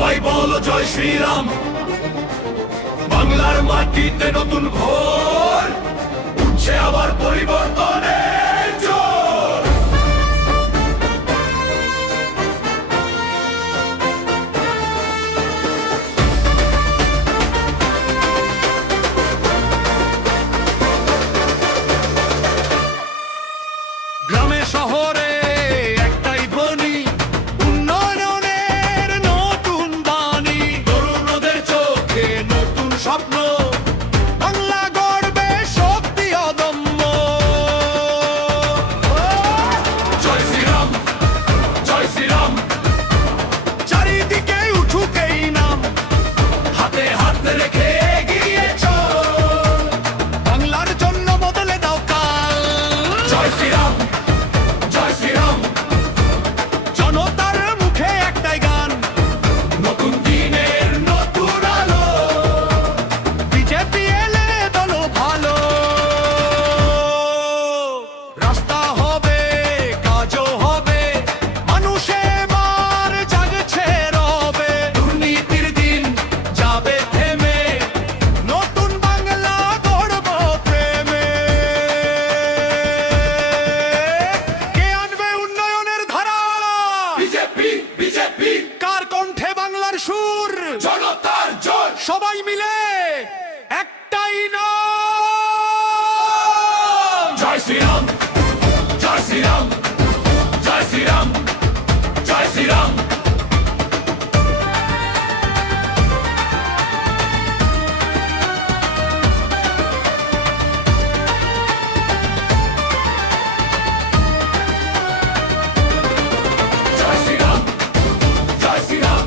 সবাই বলো জয় শ্রীরাম। বাংলার মাটিতে নতুন ভোর উঠছে, আবার পরিবর্তনের জোর। গ্রামে শহরে একটাই ধ্বনি, উন্নয়নের নতুন বাণী। তরুণদের চোখে নতুন স্বপ্ন, বাংলা গর্বে শক্তি অদম্য। জয় শ্রীরাম, জয় শ্রীরাম, চারিদিকে উঠুক এই নাম, হাতে হাত রেখে এগিয়ে চল, বাংলার জন্য বদলে দাও কাল। জয় শ্রীরাম, জয় শ্রীরাম, জনতার মুখে একটাই গান, নতুন দিনের নতুন আলো, বিজেপি এলে দল ভালো। রাস্তা হবে, কাজও হবে, মানুষে এবার জাগছে রবে। দুর্নীতির দিন যাবে থেমে, নতুন বাংলা গড়ব প্রেমে। কে আনবে উন্নয়নের ধারা? BJP, BJP. কার কণ্ঠে বাংলার সুর? জনতার জোর। সবাই মিলে একটাই নাম। জয় শ্রীরাম, জয় শ্রীরাম, জয় শ্রীরাম, জয় শ্রীরাম। জয় শ্রীরাম, জয় শ্রীরাম।